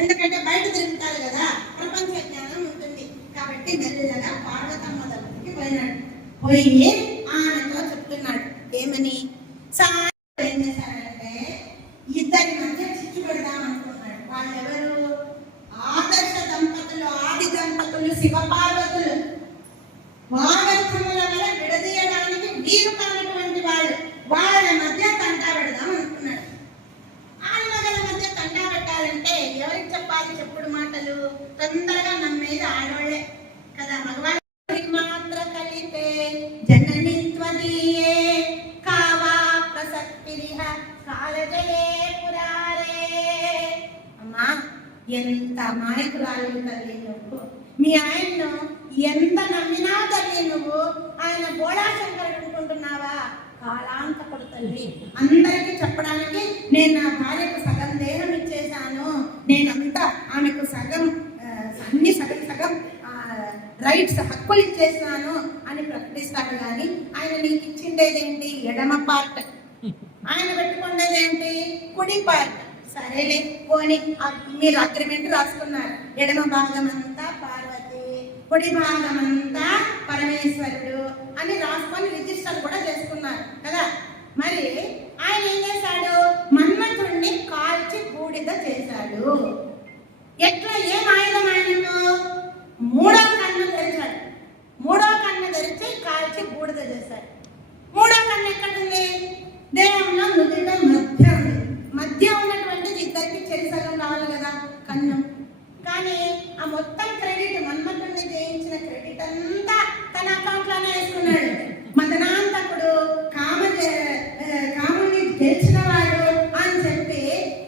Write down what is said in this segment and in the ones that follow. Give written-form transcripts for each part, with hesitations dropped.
ఎందుకంటే బయట తిరుగుతారు కదా, ప్రపంచ జ్ఞానం ఉంటుంది కాబట్టి మెల్లగా పార్వతమ్మ దగ్గరికి పోయినాడు. పోయి ఆమెతో చెప్తున్నాడు ఏమని, ఏం చేశాడంటే ఇద్దరి మధ్య చిచ్చు పెడదాం అనుకున్నాడు. వాళ్ళెవరు? ఆదర్శ దంపతులు, ఆది దంపతులు, శివపార్వతులు. వాగర్థముల వల్ల విడదీయడానికి వీలు కానటువంటి వాళ్ళు, వాళ్ళ మధ్య తంటా పెడదాం అనుకున్నాడు. ఆడమగల మధ్య తంటా పెట్టాలంటే ఎవరికి చెప్పాలి చెప్పుడు మాటలు? తొందరగా నమ్మేది ఆడవాళ్ళే కదా. మగవాళ్ళకి మాత్ర కలితే జననిత్వదీయే కావా ప్రసక్తిరిహ కాలజలే పురారే. అమ్మా, ఎంత మాయకురాలు తల్లి నువ్వు. మీ ఆయన్ను ఎంత నమ్మినా తల్లి నువ్వు. ఆయన బోళాశంకరుడు అనుకుంటున్నావా? కాలాంతకుడు తల్లి. అందరికీ చెప్పడానికి నేను నా భార్యకు సగం దేహం ఇచ్చేశాను, నేనంతా ఆమెకు సగం అన్ని సగం రైట్స్ హక్కులు ఇచ్చేసాను అని ప్రకటిస్తాడు. కానీ ఆయన నీకు ఇచ్చిండేదేంటి? ఎడమ పార్ట్. ఆయన పెట్టుకునేదేంటి? కుడి పార్ట్. సరేలే పోనీ, మీరు అగ్రిమెంట్ రాసుకున్నారు. ఎడమ భాగం అంతా పార్వతి, కుడి భాగం అంతా పరమేశ్వరుడు అని రాసుకొని రిజిస్టర్ కూడా చేసుకున్నారు కదా. మరి ఆయన ఏం చేశాడు? మన్మథుడిని కాల్చి బూడిద చేశాడు. ఎట్లా? ఏం ఆయుధం ఆయనకు? మూడో కన్ను తెరిచాడు. మూడో కన్ను తెరిచి కాల్చి బూడిద చేశాడు. మూడో కన్ను ఎక్కడుంది? దేహంలో నుదుట మధ్య ఉంది. మధ్య ఉన్నటువంటిది ఇద్దరికి చెరిసగం కావాలి కదా కన్ను. కానీ ఆ మొత్తం క్రెడిట్, మన్మథుడిని జయించిన క్రెడిట్ అంతా తన అకౌంట్ లోనే వేసుకున్నాడు. మదనాంతకుడు కాముని గెలిచిన వాడు అని చెప్పి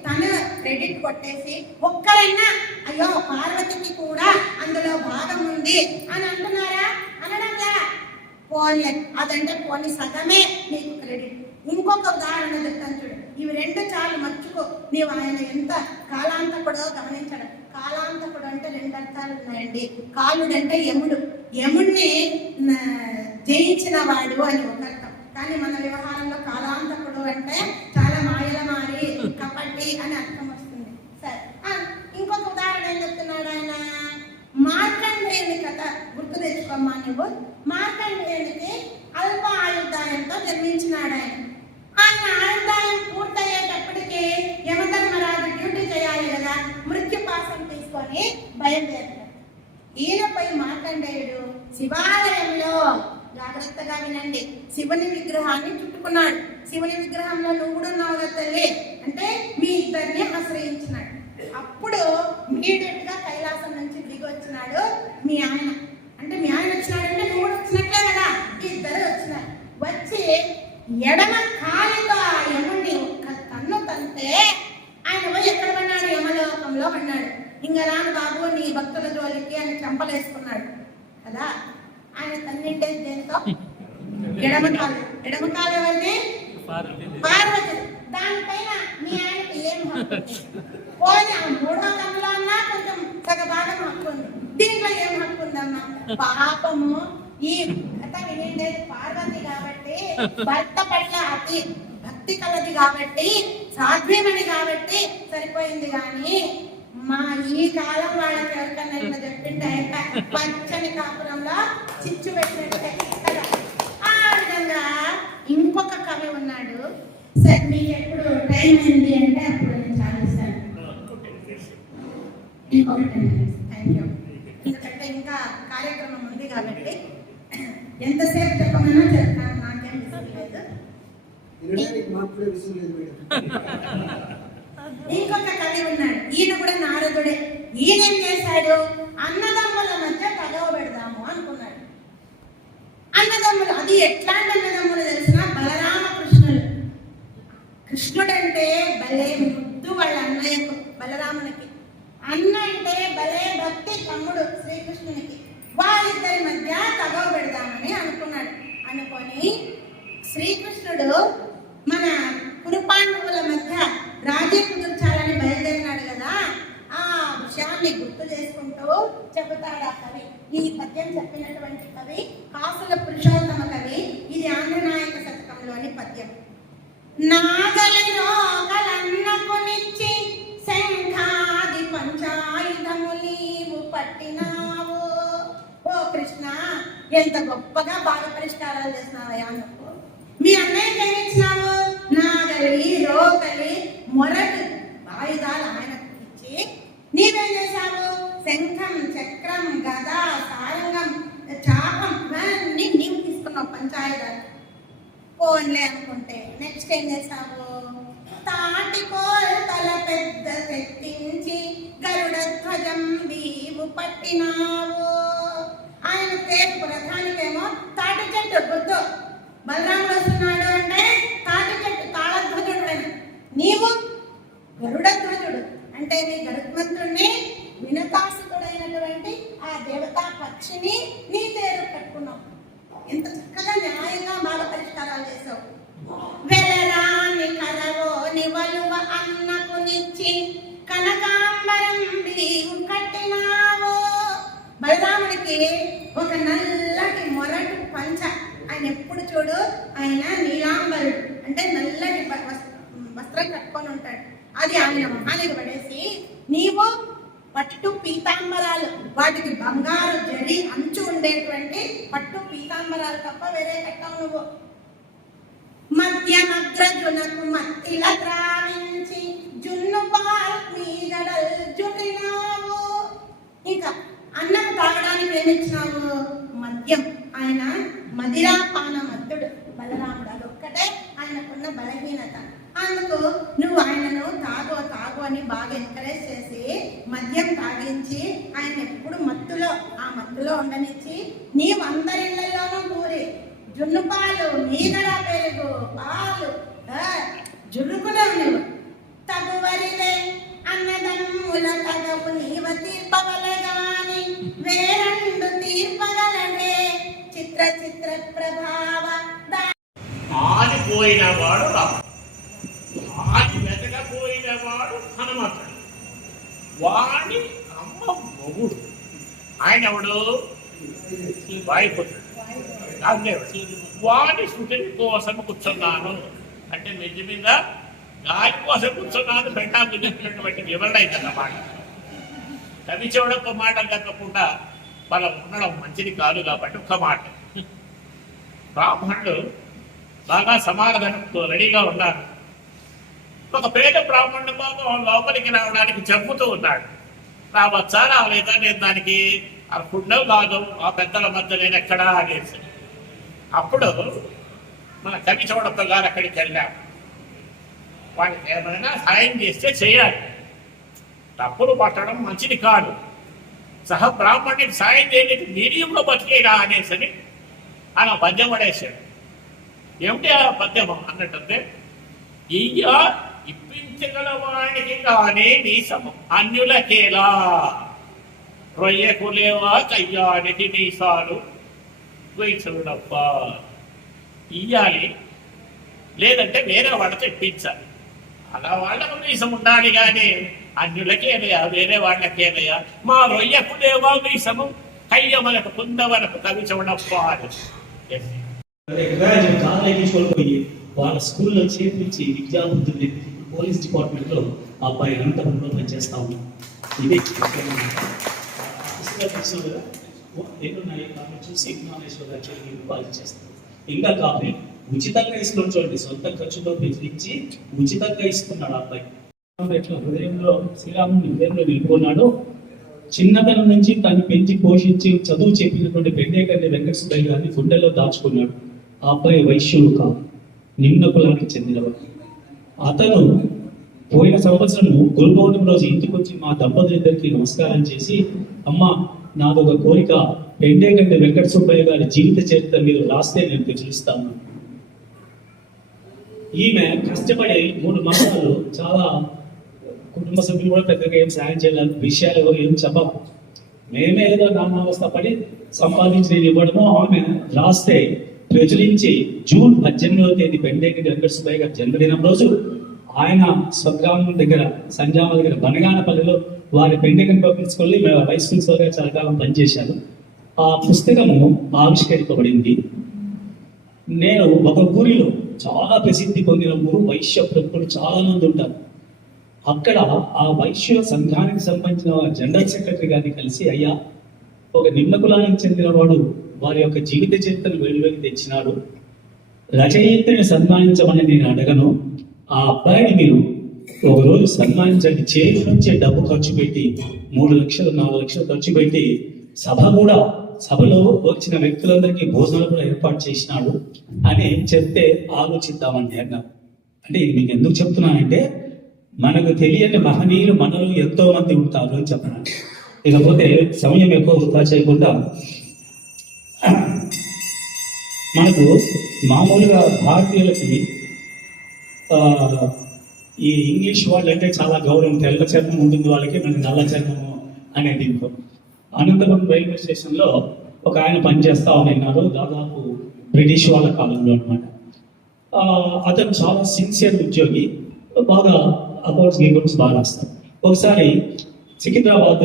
తన క్రెడిట్ కొట్టేసి, ఒక్కరైనా అయ్యో పార్వతికి కూడా అందులో భాగం ఉంది అని అంటున్నారా? అనడంలా. పోన్లే, అదంటే పోనీ సగమే నీకు క్రెడిట్. ఇంకొక ఉదాహరణ చెప్తాను చూడు. ఇవి రెండు చాలు, మర్చుకో. నీవు ఆయన ఎంత కాలాంతకుడో గమనించడం. కాలాంతకుడు అంటే రెండు అర్థాలు ఉన్నాయండి. కాలుడు అంటే యముడు, యముడిని జయించిన వాడు అని ఒక అర్థం. కానీ మన వ్యవహారంలో కాలాంతకుడు అంటే చాలా మాయల మారి కపటి అని అర్థం వస్తుంది. సరే, ఇంకొక ఉదాహరణ ఏం చెప్తున్నాడు ఆయన? మార్కండేయుని కథ గుర్తు తెచ్చుకోమ్మా నువ్వు. మార్కండేయునికి అల్ప ఆయుర్దాయంతో జన్మించినాడు ఆయన. ఆయన ఆయుర్దాయం పూర్తయ్యేటప్పటికి యమధర్మరాజు డ్యూటీ చేయాలి కదా, మృత్యుపాసం తీసుకొని బయలుదేరాడు. ఈయనపై మార్కండేయుడు శివాలయంలో, జాగ్రత్తగా వినండి, శివుని విగ్రహాన్ని చుట్టుకున్నాడు. శివుని విగ్రహంలో నువ్వు కూడా ఉన్నావు కదా తల్లి అంటే మీ ఇద్దరిని ఆశ్రయించినాడు. అప్పుడు ఇమీడియట్ గా కైలాసం నుంచి దిగి వచ్చినాడు మీ ఆయన. అంటే మీ ఆయన వచ్చినాడంటే నువ్వు కూడా వచ్చినట్లే కదా. ఇద్దరు వచ్చినారు. వచ్చి ఎడమ కాలితో ఆ యముడిని ఒక్క కన్ను తంతే ఆయన పోయి ఎక్కడ పడినాడు? యమలోకంలో పడినాడు. ఇంకా రాను బాబు నీ భక్తుల జోలికి అని చంపలేసుకున్నాడు కదా. ఆయన తన్నింటే దేంతో? ఎడమ కాలు. ఎడమ కాలు ఎవరిని? పార్వతి. దానిపైన మీ ఆయనకి ఏం హక్కు? పోనీ ఆ మూడో కన్నులో అన్నా కొంచెం సగ భాగం హక్కు ఉంది, దీంట్లో ఏం హక్కు ఉందమ్మా? పాపము ఈ కథ వినేది పార్వతి కాబట్టి, భర్త పట్ల అతి భక్తి కలది కాబట్టి, సాధ్యమని కాబట్టి సరిపోయింది. కానీ మా ఈ కాలం వాళ్ళకి ఎవరికన్నా ఇట్లా చెప్పింటే పచ్చని కాపురంలో చిచ్చు పెట్టినట్టే కదా. ఆ విధంగా ఇంకొక కవి ఉన్నాడు. సరే, మీకు ఎప్పుడు టైం అయింది అంటే అప్పుడు నేను చాలిస్తాను. ఇంకొకటి థ్యాంక్ యూ. ఎందుకంటే ఇంకా కార్యక్రమం ఉంది కాబట్టి ఎంతసేపు చెప్పమన్నా చెప్తాను, నాకేం విసుగలేదు. ఇంకొక కవి ఉన్నాడు. ఈయన కూడా నారదుడే. ఈయన ఏం చేశాడు? అన్నదమ్ముల మధ్య తగవ పెడదాము అనుకున్నాడు. అన్నదమ్ములు, అది ఎట్లాంటి అన్నదమ్ములు తెలిసిన? బలరామ కృష్ణులు. కృష్ణుడంటే భలే ముద్దు వాళ్ళ అన్నయ్యకు, బలరామునికి. అన్న అంటే భలే భక్తి తమ్ముడు శ్రీకృష్ణునికి. వాళ్ళిద్దరి మధ్య తగవ పెడదామని అనుకున్నాడు. అనుకొని శ్రీకృష్ణుడు మన కురుపాండవుల మధ్య రాజీ కుదుర్చాలని బయలుదేరినాడు కదా. ఆ విషయాన్ని గుర్తు చేసుకుంటూ చెబుతాడు ఆ కవి. ఈ పద్యం చెప్పినటువంటి కవి కాసుల పురుషోత్తమ కవి. ఇది ఆంధ్రనాయక శతకంలోని పద్యం. నాగలి రోగలన్నకు నిచ్చి శంఖాది పంచ ఎంత గొప్పగా బాగా పరిష్కారాలు చేస్తున్నావయ్యా నువ్వు. మీ అన్నయ్యకి ఏమి ఇచ్చినావు? నాగలి, రోకలి, మొరటు ఆయుధాలు ఆయనకు ఇచ్చి నీవేం చేశావు? శంఖం, చక్రం, గద, సారంగం, చాపం ఇవన్నీ నీవు తీసుకున్నావు పంచాయుధాలు. పోన్లే అనుకుంటే నెక్స్ట్ ఏం చేశావు? తాటికోతల పెద్ద తెట్టించి గరుడ ధ్వజం వీవు పట్టినావు. ఆయన తేపు రథానికేమో తాటి చెట్టు గుర్తు. బలరాముడు వస్తున్నాడు అంటే తాటి చెట్టు తాళధ్వజుడు అని, నీవు గరుడ ధ్వజుడు అంటే నీ గరుత్మంతుడిని వినతాసుకుడైనటువంటి ఆ దేవతా పక్షిని నీ తేరు కట్టుకున్నావు. ఎంత చక్కగా న్యాయంగా బాగా పరిష్కారాలు చేసావు. వెలరాని కలవో నివలువ అన్నకు నిచ్చి కనకాంబరం వీవు కట్టినావు. బలరాముడికి ఒక నల్లటి మొరటు పంచ. ఆయన ఎప్పుడు చూడు ఆయన నీలాంబరుడు అంటే నల్లటి వస్త్రం కట్టుకొని ఉంటాడు. అది ఆయన మొహానికి పడేసి నీవు పట్టు పీతాంబరాలు, వాటికి బంగారు జడి అంచు ఉండేటువంటి పట్టు పీతాంబరాలు తప్ప వేరే కట్టావు నువ్వు. మధ్యమగ్రజునకు మత్తిల త్రావించి జున్ను పాల్ మీగడల్ జుటినావు. ఇంకా అన్నం తాగడానికి ఏమిచ్చినావు? మద్యం. ఆయన మదిరాపాన మద్దుడు బలరాముడు. అదొక్కటే ఆయనకున్న బలహీనత. అందుకు నువ్వు ఆయనను తాగు తాగు అని బాగా ఎంకరేజ్ చేసి మద్యం తాగించి ఆయన ఎప్పుడు ఆ మత్తులో ఉండనిచ్చి నీవు అందరిళ్లలోనూ పూరి జున్ను పాలు, మీగడ పెరుగు, పాలు జుర్రుకున్నావు నువ్వు. తగువరిలే అన్నదమ్ముల తగవు నీవ తీర్పవలే గాని వేరండు తీర్పగలనే చిత్ర చిత్ర ప్రభావ. ఆడిపోయిన వాడు రాముడు, ఆడి వెతకపోయిన వాడు హనుమంతుడు. వాడి అమ్మ మొగుడు ఆయన ఎవడు? వాయుపుత్రుడు. వాడి శృతిని కోసం కూర్చున్నాను అంటే మెజ్జి మీద గాలి కోసం కూర్చున్నాను పెట్టా చెప్పినటువంటి వివరణ అయిందన్నమాట. కవి చెవుడొక్క మాట కాకుండా మనం ఉండడం మంచిది కాదు కాబట్టి ఒక్క మాట. బ్రాహ్మణుడు బాగా సమాధానంతో రెడీగా ఉన్నారు. ఒక పేద బ్రాహ్మణుడు బాబు లోపలికి రావడానికి చెప్పుతూ ఉన్నాడు. రావచ్చా రాలేదా? నేను దానికి అర్హుండవు కాదు, ఆ పెద్దల మధ్య నేను ఎక్కడా అనేసి. అప్పుడు మన కవి చౌడప్ప గారు అక్కడికి వెళ్ళారు. వాడికి ఏమైనా సాయం చేస్తే చేయాలి, తప్పులు పట్టడం మంచిది కాదు. సహ బ్రాహ్మణుడికి సాయం చేయలేదు మీడియంలో బతికేరా అనేసి ఆయన పద్యం పడేశాడు. ఏమిటి ఆ పద్యం అన్నట్టే, ఇయ్య ఇప్పించగల వాడికి కానీ నీ సమం అన్యులకేలా రొయ్యకు లేవా కయ్యానికి నీసాలు వేసుడప్ప. ఇయ్యాలి లేదంటే వేరే వాళ్ళతో ఇప్పించాలి. అలా వాళ్ళకు మీసం ఉండాలి కానీ అన్యులకేదయా వేరే వాళ్ళకేదయా. మా రొయ్యకు లేవా మీసము కయ్య మనకు పుందవరకు కవి చూడప్ప అని పోయి వాళ్ళ స్కూల్లో చేర్పించి విద్యాబుద్ధులు పోలీస్ డిపార్ట్మెంట్ లో ఆ అబ్బాయి అనంతపురంలో పనిచేస్తా ఉన్నాం. ఇదే ఎన్నున్నాయి చూసి విజ్ఞానేశ్వర గారు చేస్తాం. ఇంకా కాపీ ఉచితంగా ఇస్తున్నాడు చూడండి, సొంత ఖర్చుతో పెంచి ఉచితంగా ఇస్తున్నాడు ఆ అబ్బాయి. ఎట్లా హృదయంలో శ్రీరాముని హృదయంలో నిలుపుకున్నాడు. చిన్నతనం నుంచి తను పెంచి పోషించి చదువు చెప్పినటువంటి పెండేకర్ణి వెంకట సుబ్బయ్య గారిని గుండెల్లో దాచుకున్నాడు. ఆ అబ్బాయి వైశ్యుడు కాదు, నిమ్న కులానికి చెందినవాడు. అతను పోయిన సంవత్సరం గురు పౌర్ణమి రోజు ఇంటికి వచ్చి మా దంపతులిద్దరికి నమస్కారం చేసి, అమ్మ నాదొక కోరిక, పెండేకర్ణి వెంకట సుబ్బయ్య గారి జీవిత చరిత్ర మీరు రాస్తే నేను ప్రచురిస్తాను. ఈమె కష్టపడి 3 మాసాలు చాలా కుటుంబ సభ్యులు కూడా పెద్దగా ఏం సాయం చేయాలని విషయాలు ఎవరు ఏం చెప్పవు. మేమే ఏదో నానావస్థ పడి సంపాదించి ఇవ్వడము. ఆమె రాస్తే ప్రచురించి జూన్ 18వ తేదీ పెండేకర్ణి వెంకట సుబ్బయ్య గారి జన్మదినం రోజు ఆయన స్వగ్రామం దగ్గర సంజామ దగ్గర బనగానపల్లిలో వారి పెండేకర్ణి పబ్లిక్ స్కూల్ వైస్ ప్రిన్సిపల్ గా చాలా కాలం పనిచేశాను. ఆ పుస్తకము ఆవిష్కరింపబడింది. నేను ఒక ఊరిలో చాలా ప్రసిద్ధి పొందిన ఊరు, వైశ్య ప్రముఖులు చాలా మంది ఉంటారు. అక్కడ ఆ వైశ్య సంఘానికి సంబంధించిన జనరల్ సెక్రటరీ గారిని కలిసి, అయ్యా ఒక నిమ్న కులానికి చెందిన వాడు వారి యొక్క జీవిత చరిత్రను వెలుగులోకి తెచ్చినాడు. రచయితని సన్మానించమని నేను అడగను. ఆ అబ్బాయిని మీరు ఒకరోజు సన్మానించండి. చేతి నుంచే డబ్బు ఖర్చు పెట్టి 3 లక్షలు 4 లక్షలు ఖర్చు పెట్టి సభలో వచ్చిన వ్యక్తులందరికీ భోజనాలు కూడా ఏర్పాటు చేసినాడు అని చెప్తే ఆలోచిద్దామండి అన్నారు. అంటే ఇది మీకు ఎందుకు చెప్తున్నానంటే, మనకు తెలియని మహనీయులు మనలో ఎంతో మంది ఉంటారు అని చెప్పాను. ఇకపోతే సమయం ఎక్కువ వృధా చేయకుండా, మనకు మామూలుగా భారతీయులకి ఈ ఇంగ్లీష్ వాళ్ళు అంటే చాలా గౌరవం. తెల్ల చర్మం ఉంటుంది వాళ్ళకి, మనకి నల్ల చర్మము అనేది. అనంతపురం రైల్వే స్టేషన్లో ఒక ఆయన పనిచేస్తా ఉన్నారు, దాదాపు బ్రిటిష్ వాళ్ళ కాలంలో అనమాట. అతను చాలా సిన్సియర్ ఉద్యోగి, బాగా అకౌంట్స్ బాగా రాస్తాడు. ఒకసారి సికింద్రాబాద్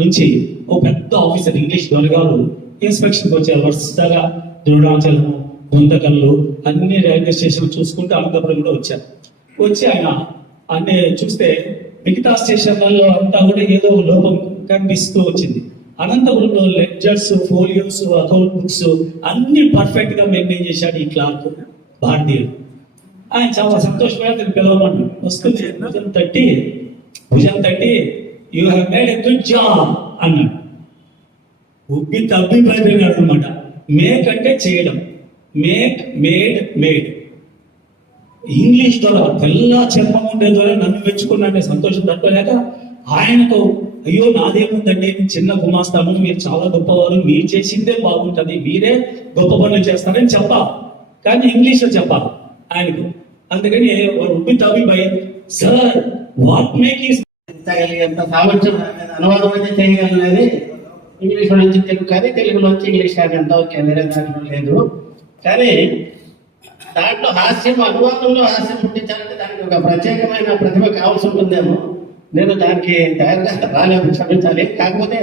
నుంచి ఒక పెద్ద ఆఫీసర్ ఇంగ్లీష్ దొరగారు ఇన్స్పెక్షన్కి వచ్చారు. వరుసగా ద్రోణాచలము, గుంతకల్లు అన్ని రైల్వే స్టేషన్ చూసుకుంటూ అనంతపురం కూడా వచ్చారు. వచ్చి ఆయన అన్నీ చూస్తే మిగతా స్టేషన్లలో అంతా కూడా ఏదో లోపం కనిపిస్తూ వచ్చింది. అనంతపురంలో లెక్చర్స్, ఫోలియోస్, అకౌంట్ బుక్స్ అన్ని పర్ఫెక్ట్ గా మెయింటైన్ చేశాడు ఈ క్లార్క్ భారతీయుడు. ఆయన చాలా సంతోషంగా పిలవమన్నాడు. వస్తుంది భుజం తట్టి you have made a good job అన్నాడు. ఉబ్బి తబ్బిపోయినాడు అనమాట. మేక్ అంటే చేయడం, మేడ్. ఇంగ్లీష్ ద్వారా తెల్ల చర్మం ఉండే ద్వారా నన్ను మెచ్చుకున్నాడే సంతోషం తట్టుకోలేక ఆయనతో, అయ్యో నాదేముందండి, చిన్న గుమాస్తాను, మీరు చాలా గొప్పవారు, మీరు చేసిందే బాగుంటుంది, మీరే గొప్ప పనులు చేస్తారని చెప్పాలి. కానీ ఇంగ్లీష్లో చెప్పాలి ఆయనకు. అందుకని ఉబ్బి తబ్బిపై సార్ వాట్ మేక్ ఈస్ ఎంత సామర్థ్యం అనువాదం అయితే చేయగలనని ఇంగ్లీష్ నుంచి తెలుగు, కానీ తెలుగులోంచి ఇంగ్లీష్ కానీ ఎంత ఓకే, వేరే దాంట్లో లేదు. కానీ దాంట్లో హాస్యం, అనువాదంలో హాస్యం పుట్టించాలంటే దానికి ఒక ప్రత్యేకమైన ప్రతిభ కావాల్సి ఉంటుందేమో. నేను దానికి తయారుగా రాలేదు, క్షమించాలి. కాకపోతే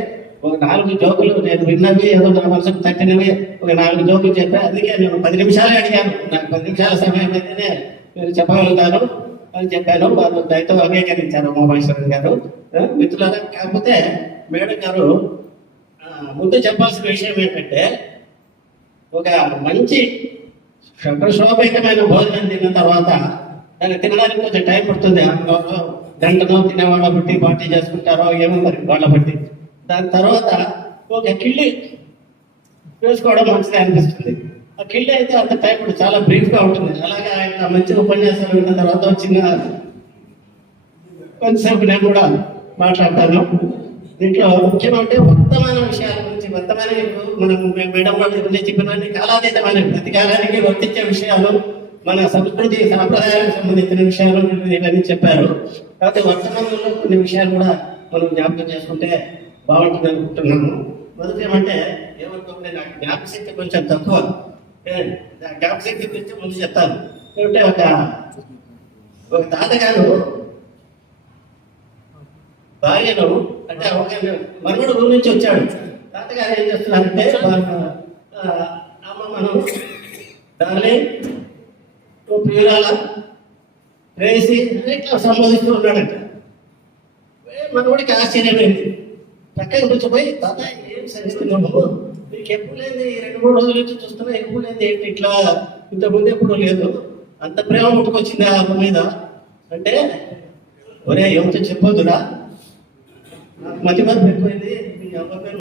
ఒక 4 జోకులు నేను విన్నవి, ఏదో నా మనసుకు తట్టినవి ఒక 4 జోకులు చెప్పాను. అందుకే నేను 10 నిమిషాలే అడిగాను. నాకు 10 నిమిషాల సమయం అయితేనే మీరు చెప్పగలుగుతాను అని చెప్పాను. వాళ్ళు దయతో అంగీకరించారు ఉమామహేశ్వరన్ గారు, మిత్రులారా. కాకపోతే మేడం గారు ముందు చెప్పాల్సిన విషయం ఏంటంటే, ఒక మంచి శోభేకమైన భోజనం తిన్న తర్వాత దాన్ని తినడానికి కొంచెం టైం పడుతుంది. గంటలో తినేవాళ్ళ బట్టి పార్టీ చేసుకుంటారో ఏమో మరి వాళ్ళ బట్టి. దాని తర్వాత ఒక కిళ్ళి వేసుకోవడం మంచిది అనిపిస్తుంది. ఆ కిళ్ళి అయితే అంత టైం పడుతుంది, చాలా బ్రీఫ్గా ఉంటుంది. అలాగే ఆయన మంచి ఉపన్యాసాలు విన్న తర్వాత చిన్న కొంతసేపు నేను కూడా మాట్లాడతాను. దీంట్లో ముఖ్యమంటే వర్తమాన విషయాల గురించి, వర్తమాన మనం మేడం వాళ్ళు చెప్పినవన్నీ కాలాతీతమైన ప్రతి కాలానికి వర్తించే విషయాలు, మన సంస్కృతి సాంప్రదాయాలకు సంబంధించిన విషయాలు ఇవన్నీ చెప్పారు. కాబట్టి వర్తమానంలో కొన్ని విషయాలు కూడా మనం జ్ఞాపకం చేసుకుంటే బాగుంటుంది అనుకుంటున్నాము. మొదటి ఏమంటే ఏమనుకుంటే, నాకు జ్ఞాపకశక్తి కొంచెం తక్కువ. జ్ఞాపకశక్తి గురించి ముందు చెప్తాను. ఏమంటే ఒక తాతగారు భార్యను, అంటే ఒక మనుడు ఊరి నుంచి వచ్చాడు. తాతగారు ఏం చేస్తున్నారంటే, అమ్మ మనం దాన్ని ప్రియురాల వేసి ఇట్లా సంబోధిస్తూ ఉన్నాడంట. మనవాడికి ఆశ్చర్యమైంది. చక్కగా కూర్చోపోయి, తాత ఏం సరిస్తున్నాము, మీకు ఎప్పుడు లేదు, 2-3 రోజుల నుంచి చూస్తున్నా, ఎప్పుడు లేదు ఏంటి ఇట్లా, ఇంతకుముందు ఎప్పుడు లేదు, అంత ప్రేమ ముట్టుకొచ్చింది ఆ అమ్మ మీద అంటే, ఒరే ఎవరితో చెప్పొద్దురా, మతి మరపు ఎక్కువైంది, మీ అమ్మ పేరు